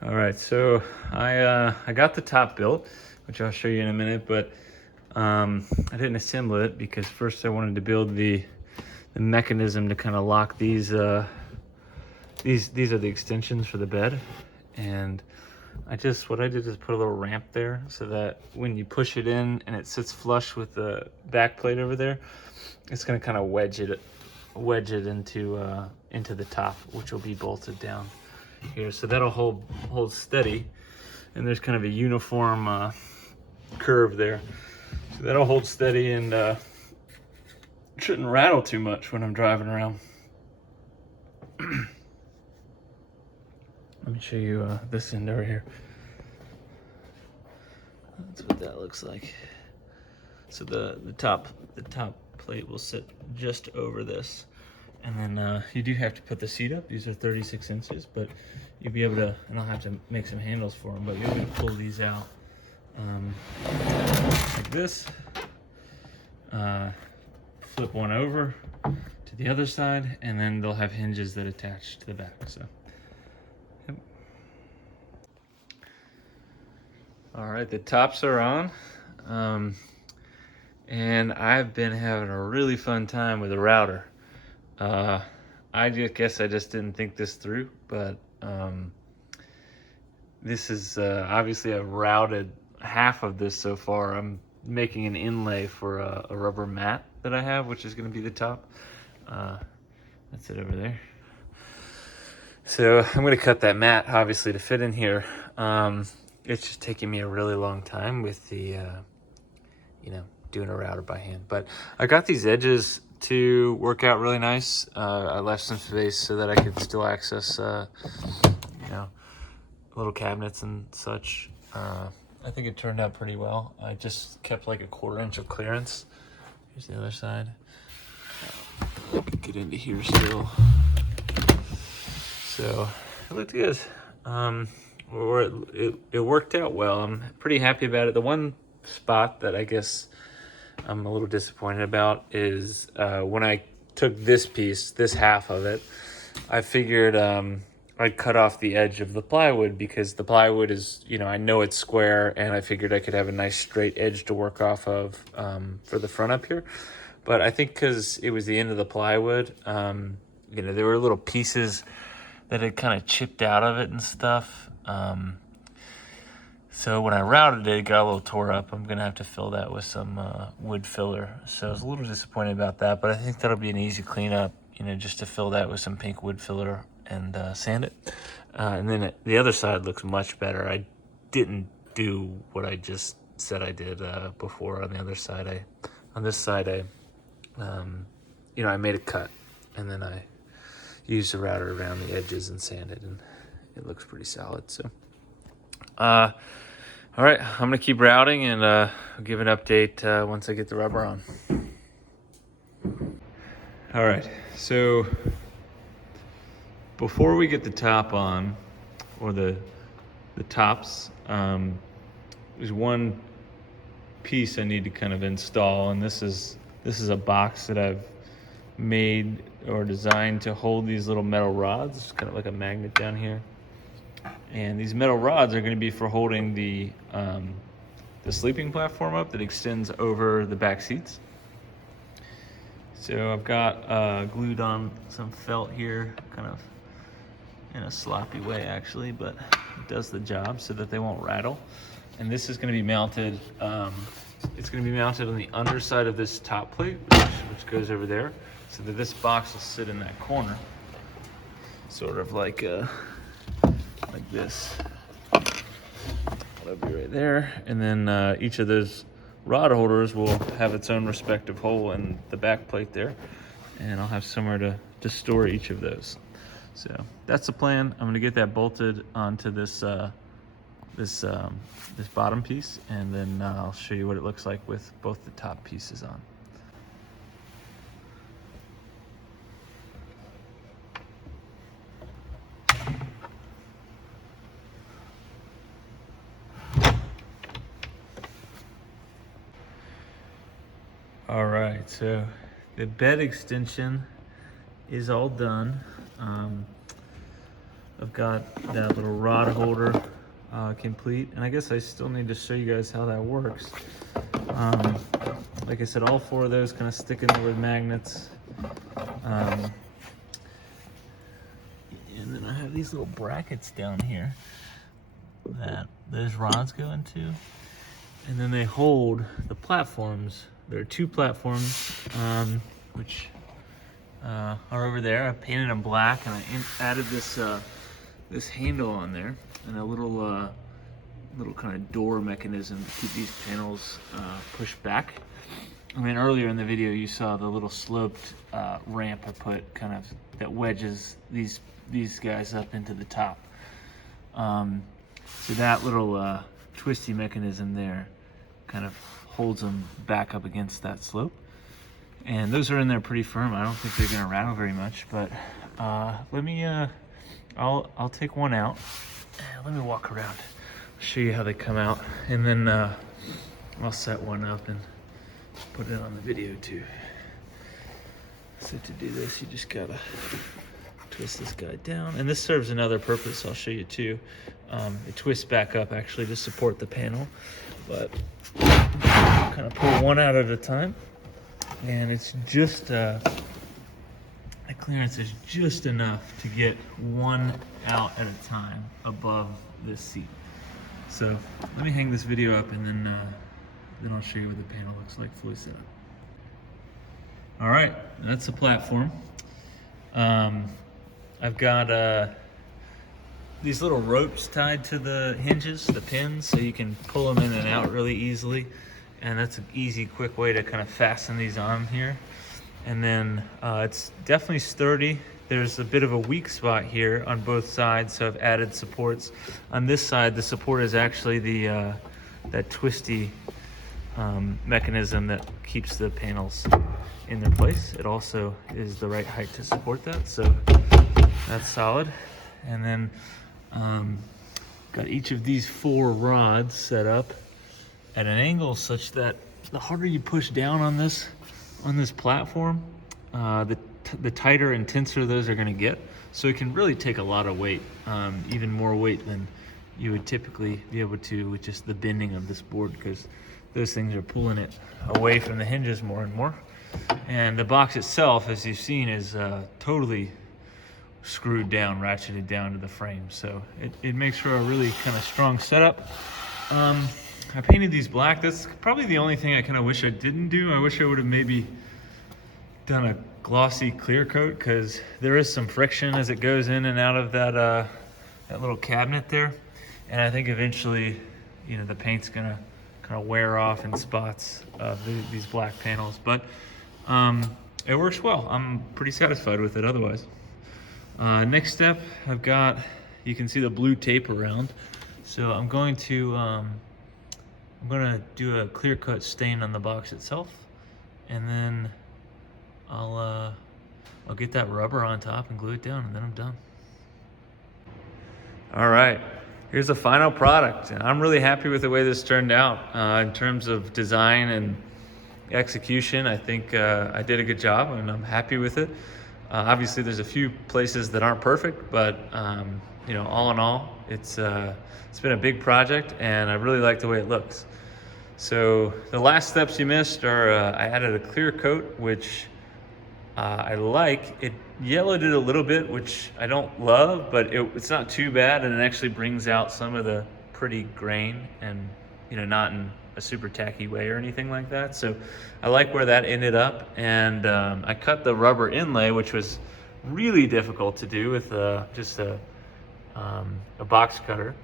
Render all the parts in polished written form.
All right, so I got the top built, which I'll show you in a minute, but I didn't assemble it because first I wanted to build the mechanism to kind of lock these. These are the extensions for the bed, and what I did is put a little ramp there so that when you push it in and it sits flush with the back plate over there, it's going to kind of wedge it into the top, which will be bolted down here, so that'll hold steady, and there's kind of a uniform curve there, so that'll hold steady and shouldn't rattle too much when I'm driving around. Let me show you this end over here. That's what that looks like. So the top plate will sit just over this, and then you do have to put the seat up. These are 36 inches, but you'll be able to, and I'll have to make some handles for them, but you'll be able to pull these out like this. Flip one over to the other side, and then they'll have hinges that attach to the back. So, yep. All right, the tops are on. And I've been having a really fun time with the router. I guess I just didn't think this through, but this is obviously I've routed half of this so far. I'm making an inlay for a rubber mat that I have, which is going to be the top. That's it over there. So I'm going to cut that mat obviously to fit in here. It's just taking me a really long time with the doing a router by hand, but I got these edges to work out really nice. I left some space so that I could still access little cabinets and such. I think it turned out pretty well. I just kept like a 1/4 inch of clearance. Here's the other side. Get into here still. So it looked good. Or it worked out well. I'm pretty happy about it. The one spot that I guess I'm a little disappointed about is when I took this piece, this half of it, I figured I'd cut off the edge of the plywood because the plywood is, I know it's square, and I figured I could have a nice straight edge to work off of for the front up here. But I think because it was the end of the plywood, there were little pieces that had kind of chipped out of it and stuff. So when I routed it, it got a little tore up. I'm going to have to fill that with some wood filler. So I was a little disappointed about that, but I think that'll be an easy cleanup, just to fill that with some pink wood filler and sand it. And then the other side looks much better. I didn't do what I just said I did before on the other side. On this side, I made a cut, and then I used the router around the edges and sanded, and it looks pretty solid. So, all right, I'm gonna keep routing, and I'll give an update once I get the rubber on. All right, so before we get the top on, or the tops, there's one piece I need to kind of install, and this is a box that I've made or designed to hold these little metal rods. It's kind of like a magnet down here. And these metal rods are going to be for holding the sleeping platform up that extends over the back seats. So I've got glued on some felt here, kind of in a sloppy way actually, but it does the job so that they won't rattle. And this is going to be mounted, it's going to be mounted on the underside of this top plate, which goes over there, so that this box will sit in that corner, sort of like this. That'll be right there, and then each of those rod holders will have its own respective hole in the back plate there, and I'll have somewhere to store each of those. So that's the plan. I'm gonna get that bolted onto this this bottom piece, and then I'll show you what it looks like with both the top pieces on. All right, so the bed extension is all done. I've got that little rod holder complete, and I guess I still need to show you guys how that works. Like I said, all 4 of those kind of stick in there with magnets. And then I have these little brackets down here that those rods go into, and then they hold the platforms. There are 2 platforms, which are over there. I painted them black, and I added this this handle on there, and a little kind of door mechanism to keep these panels pushed back. I mean, earlier in the video you saw the little sloped ramp I put, kind of that wedges these guys up into the top. So that little twisty mechanism there kind of holds them back up against that slope. And those are in there pretty firm. I don't think they're gonna rattle very much, but let me, I'll take one out. Let me walk around, show you how they come out, and then I'll set one up and put it on the video too. So to do this, you just gotta twist this guy down, and this serves another purpose I'll show you too. It twists back up actually to support the panel, but kind of pull one out at a time, and it's just the clearance is just enough to get one out at a time above this seat. So let me hang this video up, and then I'll show you what the panel looks like fully set up. All right, that's the platform. I've got these little ropes tied to the hinges, the pins, so you can pull them in and out really easily. And that's an easy, quick way to kind of fasten these on here. And then it's definitely sturdy. There's a bit of a weak spot here on both sides, so I've added supports. On this side, the support is actually the that twisty mechanism that keeps the panels in their place. It also is the right height to support that, so that's solid. And then got each of these 4 rods set up at an angle such that the harder you push down on this platform, the tighter and tenser those are going to get. So it can really take a lot of weight, even more weight than you would typically be able to with just the bending of this board, because those things are pulling it away from the hinges more and more. And the box itself, as you've seen, is totally screwed down, ratcheted down to the frame. So it makes for a really kind of strong setup. I painted these black. That's probably the only thing I kind of wish I didn't do. I wish I would have maybe done a glossy clear coat, because there is some friction as it goes in and out of that that little cabinet there. And I think eventually, you know, the paint's gonna kind of wear off in spots of these black panels. But it works well. I'm pretty satisfied with it otherwise. Next step, I've got, you can see the blue tape around. So I'm going to do a clear cut stain on the box itself, and then I'll get that rubber on top and glue it down, and then I'm done. All right, here's the final product. And I'm really happy with the way this turned out in terms of design and execution. I think I did a good job, and I'm happy with it. Obviously, there's a few places that aren't perfect, but you know, all in all, it's been a big project, and I really like the way it looks. So the last steps you missed are I added a clear coat, which I like. It yellowed it a little bit, which I don't love, but it's not too bad, and it actually brings out some of the pretty grain, and you know, not in a super tacky way or anything like that. So I like where that ended up, and I cut the rubber inlay, which was really difficult to do with just a box cutter.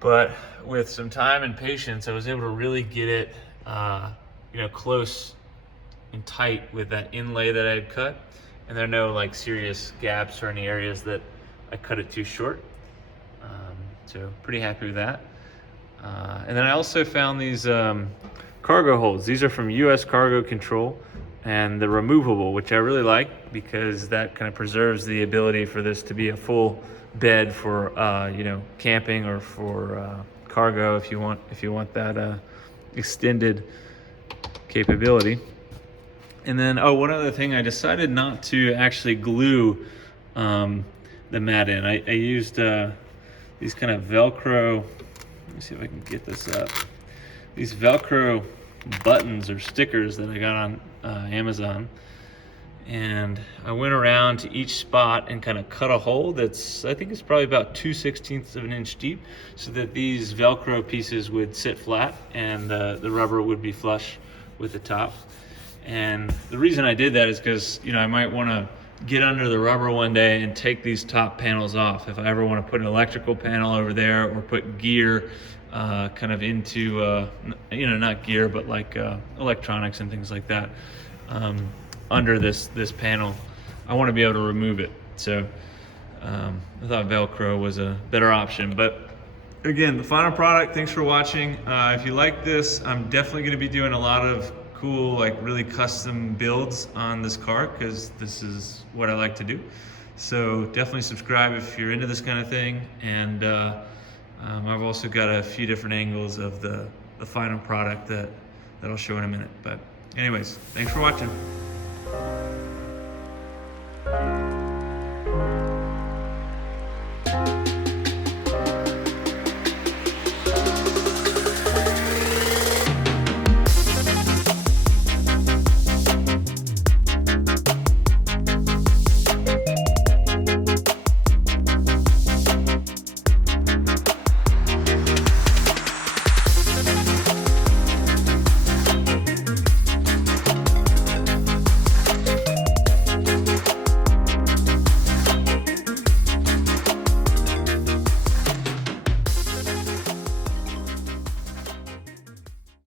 But with some time and patience, I was able to really get it you know, close and tight with that inlay that I had cut. And there are no like serious gaps or any areas that I cut it too short. So pretty happy with that. And then I also found these cargo holds. These are from US Cargo Control, and they're removable, which I really like, because that kind of preserves the ability for this to be a full bed for you know, camping, or for cargo if you want that extended capability. And then one other thing, I decided not to actually glue mat in. I used these kind of Velcro, let me see if I can get this up. These Velcro buttons or stickers that I got on Amazon. And I went around to each spot and kind of cut a hole that's, I think it's probably about 2/16 of an inch deep, so that these Velcro pieces would sit flat and the rubber would be flush with the top. And the reason I did that is because, you know, I might want to get under the rubber one day and take these top panels off. If I ever want to put an electrical panel over there or put gear kind of into, you know, not gear, but like electronics and things like that, under this panel, I want to be able to remove it. So I thought Velcro was a better option. But again, the final product, thanks for watching. If you like this, I'm definitely going to be doing a lot of cool, like really custom builds on this car, because this is what I like to do. So definitely subscribe if you're into this kind of thing. And I've also got a few different angles of the final product that I'll show in a minute. But anyways, thanks for watching.